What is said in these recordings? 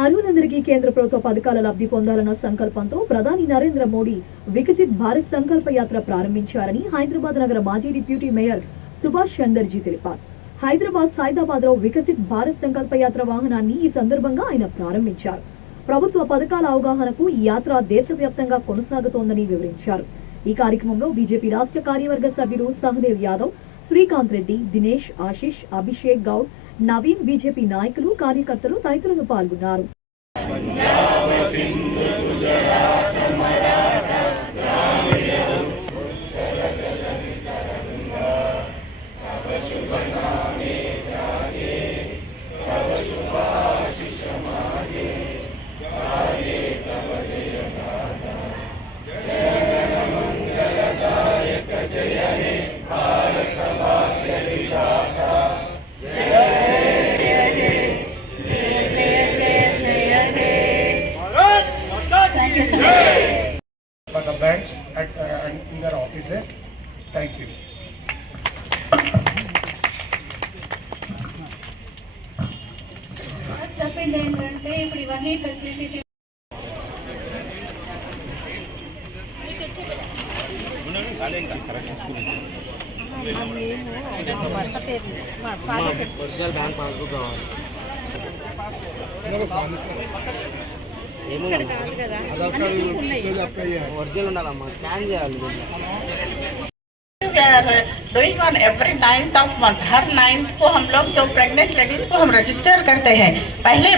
అర్హులందరికీ కేంద్ర ప్రభుత్వ పథకాల లబ్ధి పొందాలన్న సంకల్పంతో ప్రధాని నరేంద్ర మోడీ వికసిత్ భారత్ సంకల్ప యాత్ర ప్రారంభించారని హైదరాబాద్ నగర మాజీ డిప్యూటీ మేయర్ సుభాష్ చందర్జీ తెలిపారు. హైదరాబాద్ సైదాబాద్ లో వికసిత్ భారత్ సంకల్ప యాత్ర వాహనాన్ని ఈ సందర్భంగా ఆయన ప్రారంభించారు. ప్రభుత్వ పథకాల అవగాహనకు ఈ యాత్ర దేశవ్యాప్తంగా కొనసాగుతోందని వివరించారు. ఈ కార్యక్రమంలో బీజేపీ రాష్ట్ర కార్యవర్గ సభ్యులు సహదేవ్ యాదవ్, శ్రీకాంత్ రెడ్డి, దినేష్, ఆశిష్, అభిషేక్ గౌడ్, నవీన్, బీజేపీ నాయకులు, కార్యకర్తలు తదితరులు పాల్గొన్నారు. For the branch and in their offices. Thank you. చెప్పింది ఏంటంటే ఇప్పుడు ఇవన్నీ ఫెసిలిటీస్ ఒరిజినల్ బ్యాంక్ పాస్బుక్ కావాలి. ఒరిజినల్ ఉండాలమ్మా, స్కాన్ చేయాలి. We are doing on every 9th of month. Her 9th को हम लोग जो प्रेग्नेंट लेडीज को हम रजिस्टर करते हैं. पहले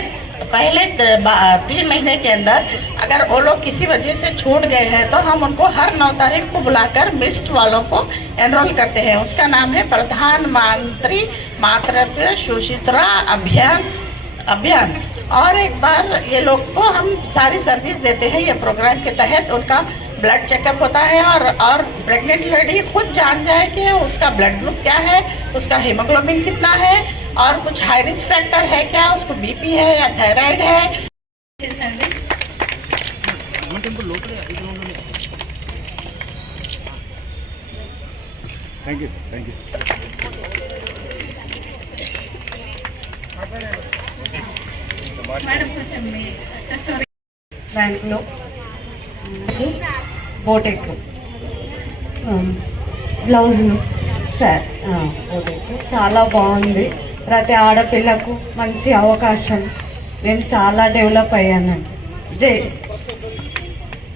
3 महीने के अंदर अगर वो लोग किसी वजह से छूट गए हैं तो हम उनको हर 9 तारीख को बुलाकर मिस्ड वालों को एनरोल करते हैं. उसका नाम है प्रधानमंत्री मातृत्व सुरक्षा अभियान. और एक बार ये लोग को हम सारी सर्विस देते हैं. ये प्रोग्राम के तहत उनका ब्लड चेकअप होता है और प्रेग्नेंट लेडी खुद जान जाए कि उसका ब्लड ग्रुप क्या है, उसका हीमोग्लोबिन कितना है और कुछ हाई रिस्क फैक्टर है क्या, उसको बीपी है या थायराइड है. Thank you. Thank you. బ్యాంకులో బోటెక్ బ్లౌజులు సార్ బోటెక్ చాలా బాగుంది. ప్రతి ఆడపిల్లకు మంచి అవకాశం. నేను చాలా డెవలప్ అయ్యానండి.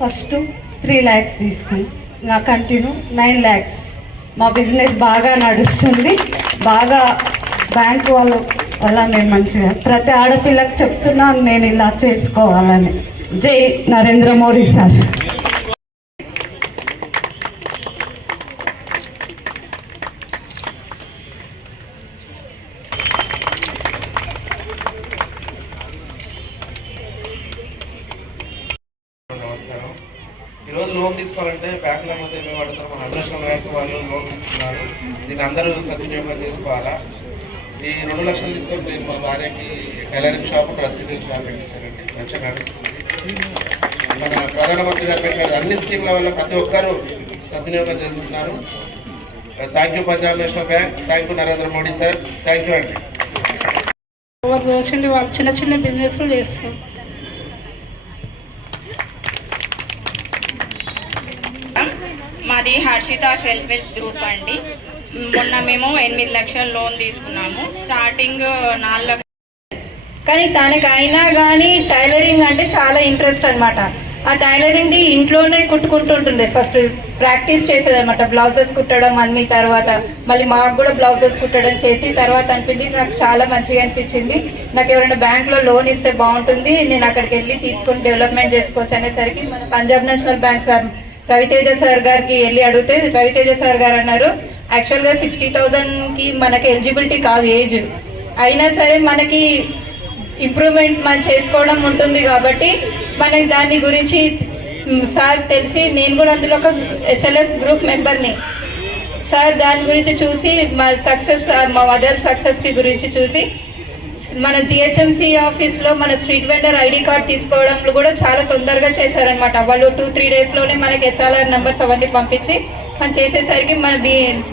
ఫస్ట్ 3 lakhs తీసుకుని నా కంటిన్యూ 9 lakhs. మా బిజినెస్ బాగా నడుస్తుంది. బాగా బ్యాంక్ వాళ్ళు వల్ల నేను మంచిగా ప్రతి ఆడపిల్లకు చెప్తున్నాను నేను ఇలా చేసుకోవాలని. జై నరేంద్ర మోడీ సార్. నమస్కారం. ఈరోజు లోన్ తీసుకోవాలంటే బ్యాంకుల మధ్య మేము అడుగుతున్నాం. మన నేషనల్ బ్యాంక్ వాళ్ళు లోన్ ఇస్తున్నారు. దీన్ని అందరూ సద్వినియోగం చేసుకోవాలా. ఈ 2 లక్షలు తీసుకొని నేను మా భార్యకి టైలరింగ్ షాప్, హాస్పిటల్ షాప్ పెట్టించానండి. మంచిగా నడుస్తుంది. మన ప్రధానమంత్రి గారు పెట్టిన అన్ని స్కీమ్ల వల్ల ప్రతి ఒక్కరూ సద్వినియోగం చేస్తున్నారు. Thank you Punjab National bank. Thank you Narendra Modi sir. Thank you అండి. వచ్చింది వాళ్ళు చిన్న చిన్న బిజినెస్లు చేస్తారు. మాది హర్షిత సెల్ఫ్ హెల్ప్ గ్రూప్ అండి. మొన్న మేము 8 లక్షల లోన్ తీసుకున్నాము. స్టార్టింగ్ 4 లక్షలు. కానీ తనకు అయినా కానీ టైలరింగ్ అంటే చాలా ఇంట్రెస్ట్ అనమాట. ఆ టైలరింగ్ది ఇంట్లోనే కుట్టుకుంటుంటుండే. ఫస్ట్ ప్రాక్టీస్ చేసేది అనమాట. బ్లౌజెస్ కుట్టడం అన్ని, తర్వాత మళ్ళీ మాకు కూడా బ్లౌజెస్ కుట్టడం చేసి తర్వాత అనిపించింది నాకు చాలా మంచిగా అనిపించింది. నాకు ఎవరైనా బ్యాంక్లో లోన్ ఇస్తే బాగుంటుంది, నేను అక్కడికి వెళ్ళి తీసుకుని డెవలప్మెంట్ చేసుకోవచ్చు అనేసరికి మన పంజాబ్ నేషనల్ బ్యాంక్ సార్ రవితేజ సార్ గారికి వెళ్ళి అడిగితే రవితేజ సార్ గారు అన్నారు యాక్చువల్గా 60,000కి మనకి ఎలిజిబిలిటీ కాదు ఏజ్. అయినా సరే మనకి ఇంప్రూవ్మెంట్ మనం చేసుకోవడం ఉంటుంది కాబట్టి మనకి దాని గురించి సార్ తెలిసి నేను కూడా అందులో ఒక SLF గ్రూప్ మెంబర్ని. సార్ దాని గురించి చూసి మా మదర్ సక్సెస్కి గురించి చూసి మన GHMC ఆఫీస్లో మన స్ట్రీట్ వెండర్ ఐడి కార్డ్ తీసుకోవడంలో కూడా చాలా తొందరగా చేశారనమాట. వాళ్ళు 2-3 డేస్లోనే మనకి SLR నెంబర్స్ అవన్నీ పంపించి మనం చేసేసరికి మన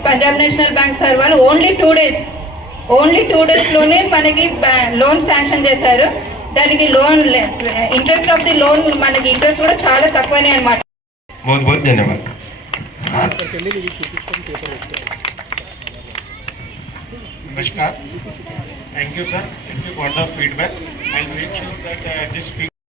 పంజాబ్ నేషనల్ బ్యాంక్ సార్ వాళ్ళు ఓన్లీ 2 డేస్లోనే మనకి లోన్ శాంక్షన్ చేశారు. దానికి loan interest of the loan మనకి ఇంట్రెస్ట్ కూడా చాలా తక్కువనే అనమాట. बहुत बहुत धन्यवाद. Namaskar. Thank you, sir. Thank you for the feedback. I'll make sure that this